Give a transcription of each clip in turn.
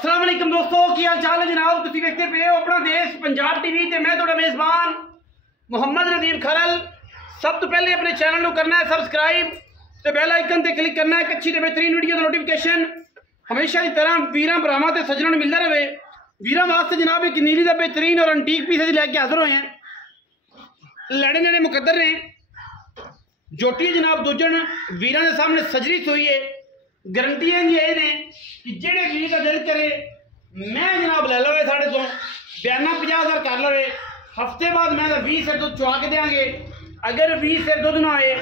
अस्सलाम वालेकुम दोस्तों, की हाल चाल है जनाब। तुम देखते पे हो अपना देश पंजाब टीवी ते मैं तुहाडा मेज़बान मुहम्मद नदीम खलल। सब तो पहले अपने चैनल को करना है सबसक्राइब ते बेल आइकन ते क्लिक करना है। एक अच्छी ते बेहतरीन वीडियो का नोटिफिकेशन हमेशा की तरह वीरां भरावां ते सज्जनां नूं मिलदा रहे। वीरां वास्ते जनाब एक नीली का बेहतरीन और अंटीक पीस लैके हाजिर होए हैं। लैने लैने मुकद्दर ने जोटी जनाब दूजन वीरां दे सामने सजरी सोई है। गारंटी है ने कि जेड़े वीर का दिल करे मैं जनाब ले लवे साढ़े तो बयाना 50,000 कर लवे। हफ्ते बाद मैं 20 सिर दुध चुआ के देंगे। अगर 20 सिर दुध ना आए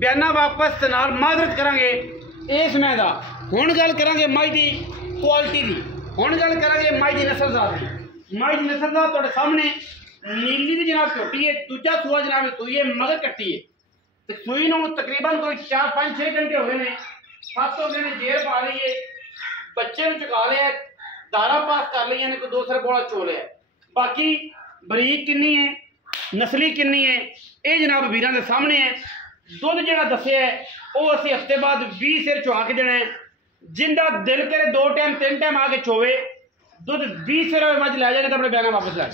बयाना वापस नाल माजरत करांगे। इस मैं दा हुण गल करांगे मई दी क्वालिटी दी। हुण गल करांगे मई दी नस्लदार दी। मई दी नस्लदार तुहाडे सामने नीली दी जनाब झोटी है। दूजा सूआ जनाब सूई है मगर कट्टी है। सूई नूं तकरीबन कोई 4-5-6 घंटे हो गए ने। 7 हो गए ने जेर पा ली है। बच्चे चुका लिया, दारा पास कर लिया ने, कोई 2 सिर बोला चो लिया। बाकी बरीक किन्नी है, नस्ली किन्नी है, ये जनाब वीरां दे सामने है। दुध जिहड़ा दस्सिया है वो असीं हफ्ते बाद 20 सिर चुआ के देना है। जिंदा दिल करे 2 टाइम 3 टाइम आके चोवे दुध 20 सिर मज लै जाए तो अपने बयाना वापस लै।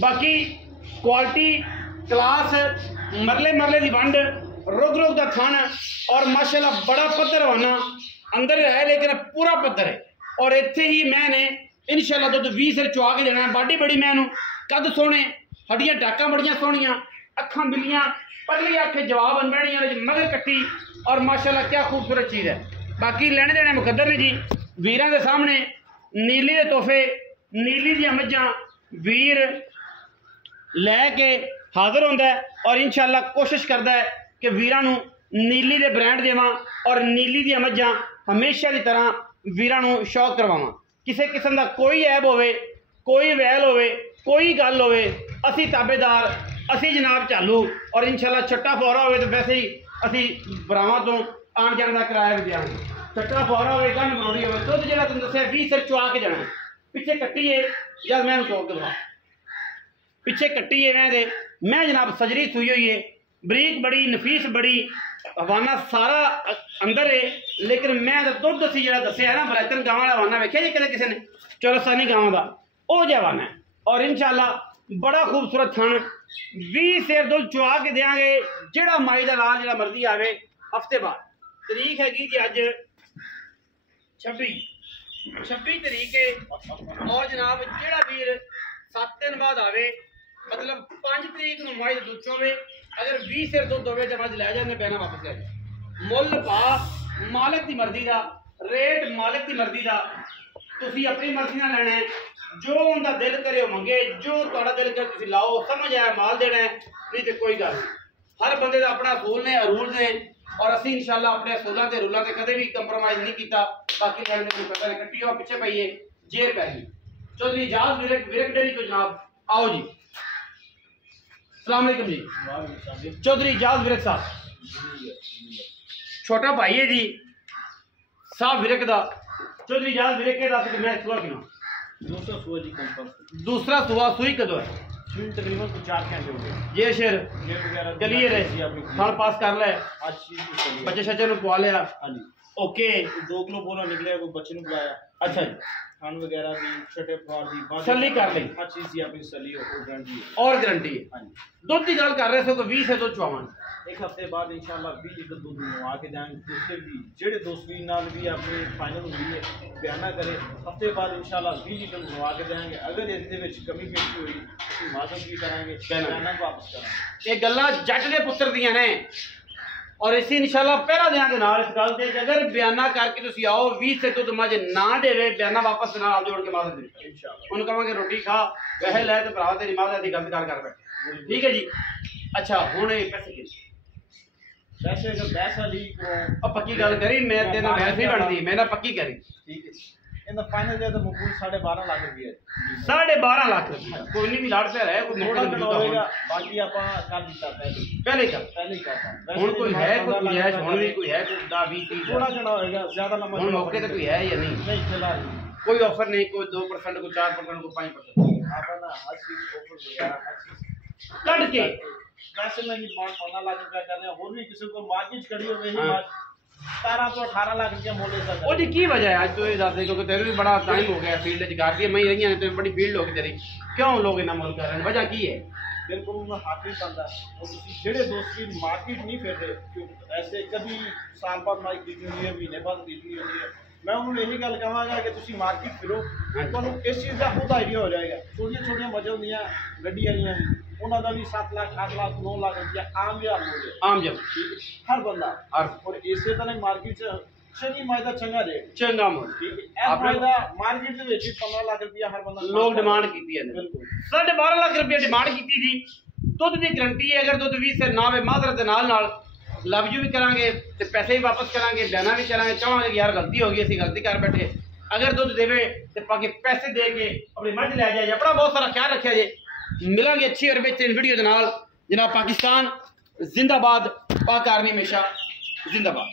बाकी क्वालिटी क्लास मरले मरले की वंड रुग रुग का खाना और माशाल्लाह बड़ा पत्थर रवाना अंदर है लेकिन पूरा पत्थर है। और इत्थे ही मैंने इंशाल्लाह दुध 20 सिर चुआ के देना है। बाडी बड़ी मैनू कद सोने, हड्डियां टाका बड़ियां सोहनियां, अखां बिल्लियां, पतली अख जवाब अनबैनियां मगर कट्टी और माशाल्लाह क्या खूबसूरत चीज़ है। बाकी लेने देने मुकद्दर ने जी। वीरां दे सामने नीली दे तोहफे, नीली दी मज्जां वीर लैके हाजिर होंदा है और इंशाल्लाह कोशिश करता है कि वीरां नूं नीली दे ब्रांड देवां और नीली दी मज्जां हमेशा की तरह वीरां नूं शौक करवावां। किसी किस्म का कोई ऐब होवे, कोई वैल होवे, कोई गल होवे, असी ताबेदार, असी जनाब चालू और इंशाल्लाह छट्टा फौरा होवे तो वैसे ही असी भरावां तो आण जाण का किराया भी देंगे। छट्टा फौरा होवे, गंढ मरोड़ी होवे, दुध जिहड़ा तुहानूं दस्सिया 20 सिर चुआ के जाना। पिछे कट्टी है जब मैं चौक दवा पिछे कट्टी है मैं जनाब सजरी सुई हुई है। बरीक बड़ी नफीस बड़ी हवाना सारा अंदर है। लेकिन मैं दुध असी जो दसिया है ना बरैतन गाँव वाला हवाना वेख्या जी कदे किसी ने चौरस्तानी गाँव का वो जो हवाना है। और इंशाल्लाह बड़ा खूबसूरत थन 20 सिर दुध चुआ के देंगे। जोड़ा माई का लाल जो मर्जी आवे हफ्ते बाद। तरीक हैगी जी अज 26 तरीक है। और जनाब जोड़ा वीर 7 दिन बाद आवे मतलब 5 तरीक को माई दुध चोवे अगर 20 सिर दुध होवे तो मज लै जाने बयाना वापस लै जाए। मुल पा मालिक की मर्जी का, रेट मालिक की मर्जी का, तुसी अपनी मर्जी ना लेना है। जो उनका दिल करे मंगे, जो तुहाडा दिल करे तुसी लाओ। समझ आया माल देना है नहीं तो कोई गल नहीं। हर बंदे का अपना असूल ने रूल ने और असी इंशाल्लाह अपने असूलों के रूलों से कदे भी कंप्रोमाइज़ नहीं किया। बाकी पता कट्टी हो पिछे पाइए जेर पै गई। चौधरी एजाज विरक डेयरी तो जनाब आओ जी। अस्सलाम वालेकुम जी। चौधरी एजाज विरक साहब छोटा भाई है जी साहब विरक दा। चौधरी एजाज विरक के दस कि मैं सुआ किना दूसरा सुआ जी कंफर्म। दूसरा सुआ सुई कदों है? सुई तकरीबन 4 घंटे हो गए। ये शेर क्लियर है, फल पास कर ले, आज चीज बच्चे शच्चे ने पवा लिया। हां जी ओके 2 किलो बोला निकले कोई बच्चे ने बुलाया। अच्छा जी खान वगैरह दी छठे फ्रॉड दी सली कर ली, हर चीज की अपनी सली और गारंटी है। और गारंटी है। हां जी दुध की गल कर रहे सो तो 20 से दुध चुआवां। एक हफ्ते बाद इंशाल्लाह 20 लीटर दूध मंगवा के जाएंगे। दूसरे भी जेड़े दोस्ती नाल भी अपनी फाइनल हुई है बयाना करे हफ्ते बाद इंशाल्लाह 20 लीटर मंगवा के जाएंगे। अगर इसके विच कमी पेशी हुई तो माजूम भी करांगे, बयाना वापस करांगे। ये गल्लां जट दे पुत्र दियां ने और इसी इंशाल्लाह पहरा देंगे नाल इस गल ते अगर बयाना करके तुसी आओ 20 से दुध मज ना देवे बयाना वापस नाल जोड़ के माजर दे इंशाल्लाह। उन्हें कहांगे रोटी खा वह लै ते भरा तेरी मां दी गलत कर बैठे। ठीक है जी। अच्छा हुण पैसे कितने वैसे अगर बहस वाली को पक्की गल करी मैं तेना बहस नहीं बनती मैं ना पक्की करी। ठीक है इनका फाइनल जो तो मकबूल 12.5 लाख रुपए 12.5 लाख रुपए कोई नहीं भी लाड़ पे है कोई थोड़ा घटा होएगा। बाकी आपा कर दिता पहले ही करता हुन कोई है कोई गुंजाइश हुन भी कोई है कोई 10 20 30 थोड़ा घटा होएगा ज्यादा लंबा हुन मौके पे कोई है या नहीं फिलहाल कोई ऑफर नहीं, कोई 2% कोई 4% कोई 5%। आपा ना हर चीज ऑफर वगैरह हर चीज कट के वैसे मैं ये 15 लाख रुपया कर रहे हैं और भी किसी को मार्केट कड़ी हो वही 17 ਤੋਂ 18 ਲੱਖ ਰੁਪਇਆ ਮੁੱਲ ਇਸਦਾ ਉਹਦੀ ਕੀ ਵਜ੍ਹਾ ਹੈ? ਅੱਜ ਤੋਂ ਇਹ ਦੱਸ ਦੇ, ਕਿਉਂਕਿ ਤੈਨੂੰ ਵੀ ਬੜਾ ਟਾਈਮ ਹੋ ਗਿਆ ਫੀਲਡ 'ਚ ਕਰਦੀ ਮੈਂ ਰਹੀਆਂ ਨੇ ਤੇ ਬੜੀ ਫੀਲਡ ਹੋ ਗਈ ਤੇਰੀ, ਕਿਉਂ ਲੋਕ ਇੰਨਾ ਮੁੱਲ ਕਰ ਰਹੇ ਨੇ, ਵਜ੍ਹਾ ਕੀ ਹੈ? ਬਿਲਕੁਲ ਉਹਨਾਂ ਹੱਕ ਹੀ ਪੈਂਦਾ। ਉਹ ਤੁਸੀਂ ਜਿਹੜੇ ਦੋਸਤ ਵੀ ਮਾਰਕੀਟ ਨਹੀਂ ਫਿਰਦੇ, ਐਸੇ ਕਦੀ ਸਾਲ ਬਾਅਦ ਮਾਰਕੀਟ ਕੀਤੀ ਹੁੰਦੀ ਹੈ, ਮਹੀਨੇ ਬਾਅਦ ਕੀਤੀ ਹੁੰਦੀ ਹੈ, ਮੈਂ ਉਹਨੂੰ ਇਹੀ ਗੱਲ ਕਹਾਂਗਾ ਕਿ ਤੁਸੀਂ ਮਾਰਕੀਟ ਫਿਰੋ, ਤੁਹਾਨੂੰ ਇਸ ਚੀਜ਼ ਦਾ ਖੁਦ ਆਈਡੀਆ ਹੋ ਜਾਏਗਾ। ਛੋਟੀਆਂ ਛੋਟੀਆਂ ਮੱਝਾਂ ਹੁੰਦੀਆਂ ਗੱਡੀ ਵਾਲੀਆਂ ਵੀ, ਉਹਨਾਂ ਦਾ ਵੀ 7 ਲੱਖ 8 ਲੱਖ 9 ਲੱਖ ਰੁਪਇਆ ਆਮ ਜਿਹਾ ਮੁੱਲ ਹੈ, ਆਮ ਜਮ ਹਰ ਬੰਦਾ। ਔਰ ਇਸੇ ਤਰ੍ਹਾਂ ਮਾਰਕੀਟ 'ਚ ਚੰਗੀ ਮਾਈ ਦਾ ਚੰਗਾ ਰੇਟ, ਚੰਗਾ ਮੁੱਲ, ਠੀਕ ਹੈ। ਇਹ ਮਾਈ ਦਾ ਮਾਰਕੀਟ ਦੇ ਵਿੱਚ 15 ਲੱਖ ਰੁਪਇਆ ਹਰ ਬੰਦਾ ਲੋਕ ਡਿਮਾਂਡ ਕੀਤੀ ਹੈ। ਬਿਲਕੁਲ 12.5 ਲੱਖ ਰੁਪਏ ਡਿਮਾਂਡ ਕੀਤੀ ਜੀ। ਦੁੱਧ ਦੀ ਗਰੰਟੀ ਹੈ, ਅਗਰ ਦੁੱਧ 20 ਸਿਰ ਨਾ ਹੋਵੇ ਮਾਦਰ ਦੇ ਨਾਲ ਲਵ ਯੂ ਵੀ ਕਰਾਂਗੇ ਤੇ ਪੈਸੇ ਵੀ ਵਾਪਸ ਕਰਾਂਗੇ, ਬਿਆਨਾ ਵੀ ਕਰਾਂਗੇ। ਚਾਹਾਂਗੇ ਯਾਰ ਗਲਤੀ ਹੋ ਗਈ, ਅਸੀਂ ਗਲਤੀ ਕਰ ਬੈਠੇ, ਅਗਰ ਦੁੱਧ ਦੇਵੇ ਤੇ ਬਾਕੀ ਪੈਸੇ ਦੇ ਕੇ ਆਪਣੀ ਮੱਝ ਲੈ ਜਾਏ। ਆਪਣਾ ਬਹੁਤ ਸਾਰਾ ਖਿਆਲ ਰੱਖਿਆ ਜੇ। ਮਿਲਾਂਗੇ ਅੱਛੀ ਔਰ ਬਿਹਤਰੀਨ ਵੀਡੀਓ ਦੇ ਨਾਲ। ਜਨਾਬ ਪਾਕਿस्तान जिंदाबाद, पाक आर्मी हमेशा जिंदाबाद।